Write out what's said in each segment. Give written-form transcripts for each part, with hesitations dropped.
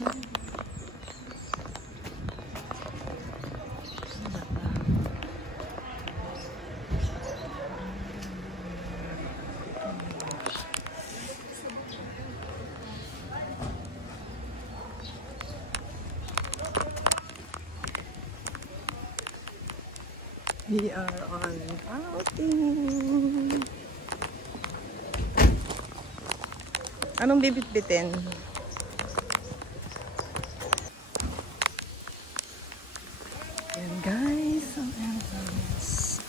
We are on outing. Anong bibit-bitin? Ayan guys, ang entrance.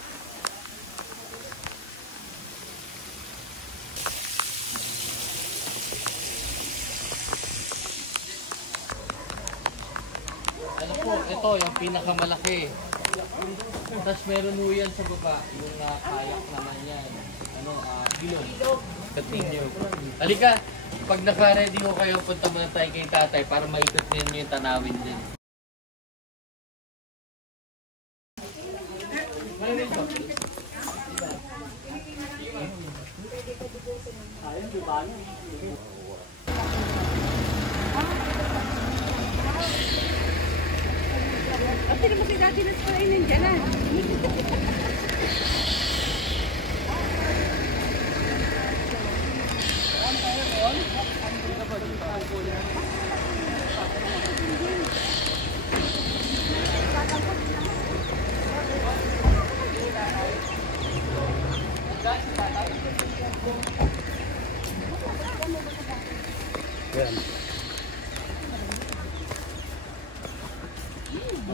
Ano po, ito yung pinakamalaki. Tapos meron mo yan sa baba, yung kayak naman yan. Ano, bilog. Continue. Halika, pag naka-ready ko kayo, punta muna tayo kay tatay para maikot din yung tanawin din. Hindi mo si dati na sa kainin dyan ah.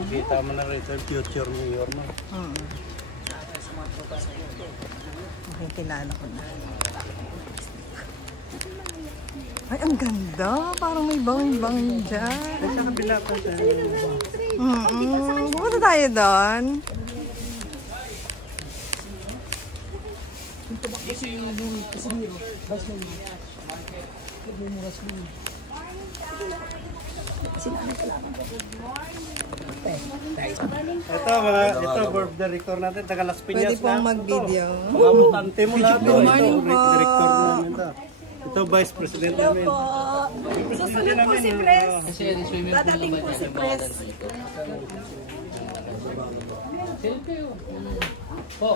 Kita mo na rin sa future mayor mo. Makikilala ko na. Ay, ang ganda. Parang may bangin-bangin dyan. Ay, sa kabila pa siya. Pupunta tayo doon. Ito board director natin, taga Las Piñas. Pwede pong mag-video. Mga mutante mo lahat. Good morning po. Director namin ito. Ito vice president namin. Susunod po si Pres. Kasi swimming pool Dadating naman po yan si yung mga Pres. nandito. Selfie yun. Po.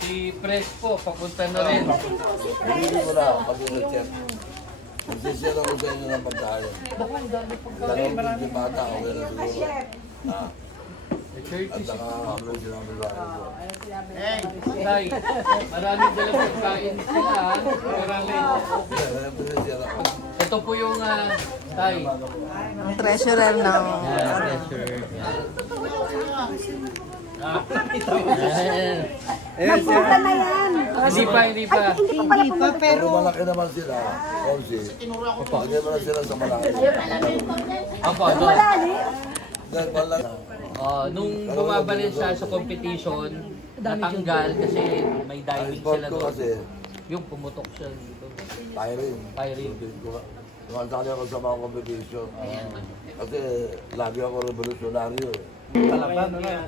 Si Pres po, papunta na rin. Hindi ko na pag-i-check. Nagsishare ako sa inyo ng pagkain. Dalawang yung bata, okay na siguro. At saka habang sinabi ba ako. Tay, maraming dalang pagkain sila. Marami. Nagsishare ako. Ito po yung Tay. Ang treasurer ng... Treasure. Nagpunta na yan. Hindi pa. Hindi pa Pero malaki naman sila. Kasi, hindi mo na sila sa malaki. Apo, ano? Dahil malaki. Nung bumabalik siya sa competition, natanggal kasi may diving sila ko doon. kasi, Yung pumutok siya dito. Tyring. Tyring. Tumasali ako sa mga competition. Kasi lagi ako revolutionaryo. Palaban na.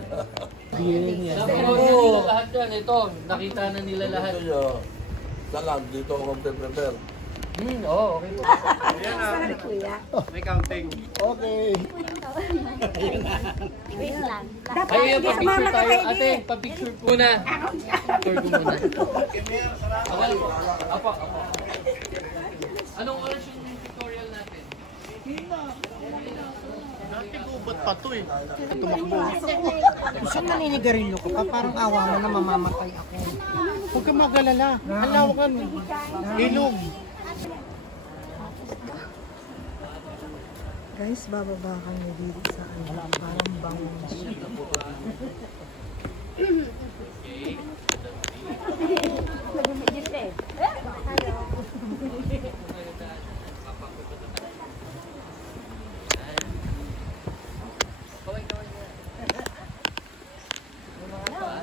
Napanood na nila lahat yan. Ito, nakita na nila lahat. Ito nyo, sa land, dito ako mag-prepare. Oo, okay po. Ayan na. May counting. Okay. Dapat Ayun, hindi pa-picture sumama ka tayo. kay Ate, pa-picture po muna. Picture ko muna. Apo. Anong oras yung tutorial natin? Dati gubat pa to eh. Tumakbo. Kung saan naninigarilyo ko pa, parang awa mo na mamamatay ako. Huwag ka mag-alala. Halawakan. Ilog. Guys, bababa kami dito sa ano. Parang bangon siya.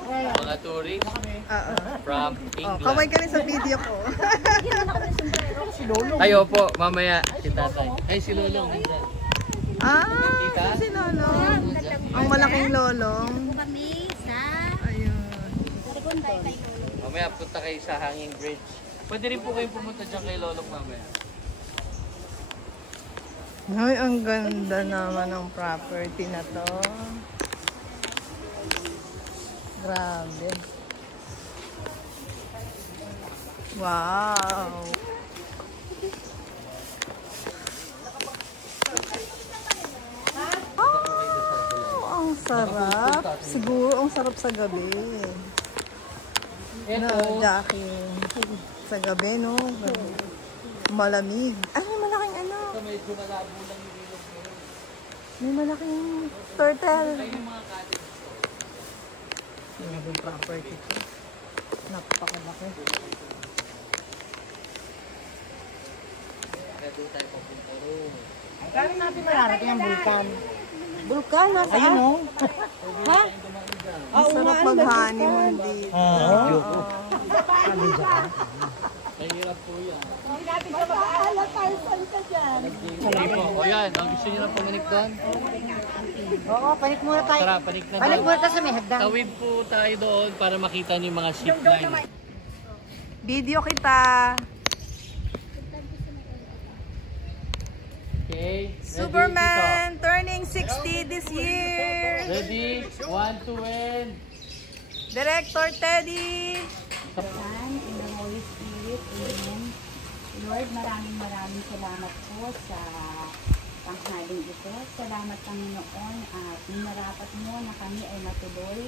Mga tourists from England. Kaway kami sa video ko. Ayo po, mamaya si tatay. Ay, si Lolong. Nandyan. Si Lolong. Ang malaking lolong. Kami sa Ayun. Second tayo kay Lolo. Mamaya punta kayo sa Hanging Bridge. Pwede rin po kayong pumunta dyan kay Lolong mamaya. Ay, ang ganda naman ng property na to. Grabe. Wow. Oh, ang sarap. Siguro ang sarap sa gabi. No, Jackie. Sa gabi, no? Malamig. Ay, may malaking ano. Medyo malabo lang yung ilog mo. May malaking turtle. Ay, yung mga cottage. Yung property ko. Napakalaki. Kaya doon tayo papunta rin. Kaya natin mararating ang bulkan. Bulkan, nasa Ayun o. Ha? Sarap mag-honeymoon dito. Mahirap po yan. Ala tayo saan ka dyan? Sige po. O yan, ang gusto nyo na pumanik doon? Oo, panik muna tayo. Tara, panik na Panik doon. muna tayo sa may hagdan. Tawid po tayo doon para makita niyo yung mga ship line. Video kita. Okay? Ready? Superman turning 60 this year. Ready? 1, 2, and... Director Teddy. Son, in the Holy Spirit, Amen. Lord, maraming salamat po sa tanghaling ito. Salamat, Panginoon, at minarapat mo na kami ay matuloy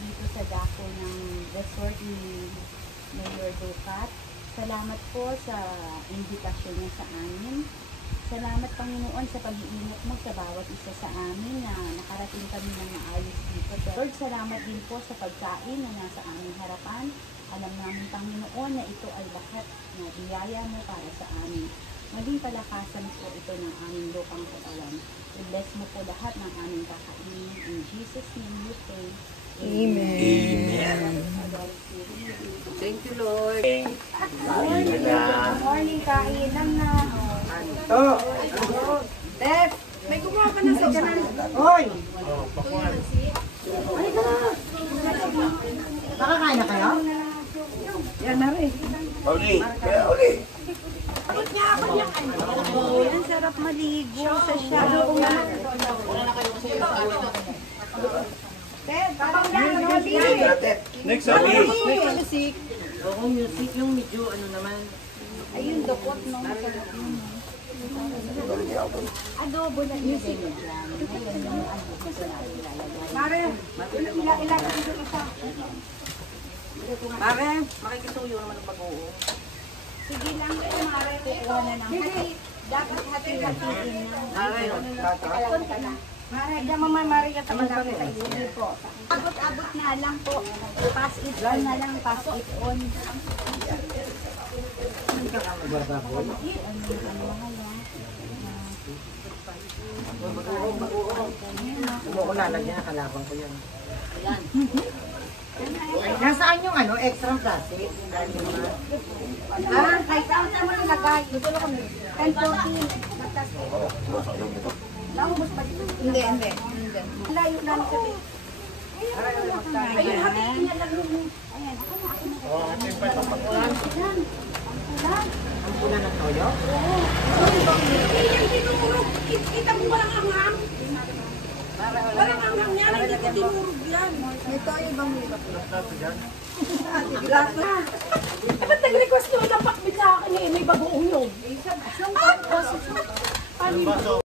dito sa dako ng resort ni Mayor Ducat. Salamat po sa invitasyon niya sa amin. Salamat, Panginoon, sa pag-iingat mo sa bawat isa sa amin na nakarating kami ng maayos dito. Lord, salamat din po sa pagkain na nasa aming harapan. Alam namin, Panginoon, na ito ay lahat na biyaya mo para sa amin. Maging palakasan po ito ng aming lupang katawan. I-bless mo po lahat ng aming kakainin. In Jesus' name we pray. Amen. Thank you, Lord. Good morning, kainan na. Def, may kumuha ka na sa ganan. Hoy! Nakakain na kayo? Yan na rin. Uli! Kaya uli! Ang sarap maligo sa shower. Next sabi. Oo, music yung medyo ano naman. Ayun, dokot, no? Adobo na music. Mare, ilalagay dito isa. Mare, makikisuyo naman ang pag-uo. Sige lang, Mare, kukuha na lang. Kasi dapat hati-hatiin na. Mare, Mare, diyan mo Mare ka tamalaki tayo. Hindi po. Abot-abot na lang po. Pass it on na lang, pass it on. hindi ka magbababol. Ako lalagyan na kalabang ko yan. Nasaan yung ano, extra plastic? Kahit saan mo nilagay. 10-14. Hindi. Layo na sa ayun, hatiin niya lang yung... Ayan, ako na. Ang pula ng toyo? Kita mo walang hanghang. Walang hanghang yan, hindi ka tinurog yan. May tayo bang hirap? Lahat na. Dapat nag-request nyo lang pakbit sa akin eh, may bagong unog.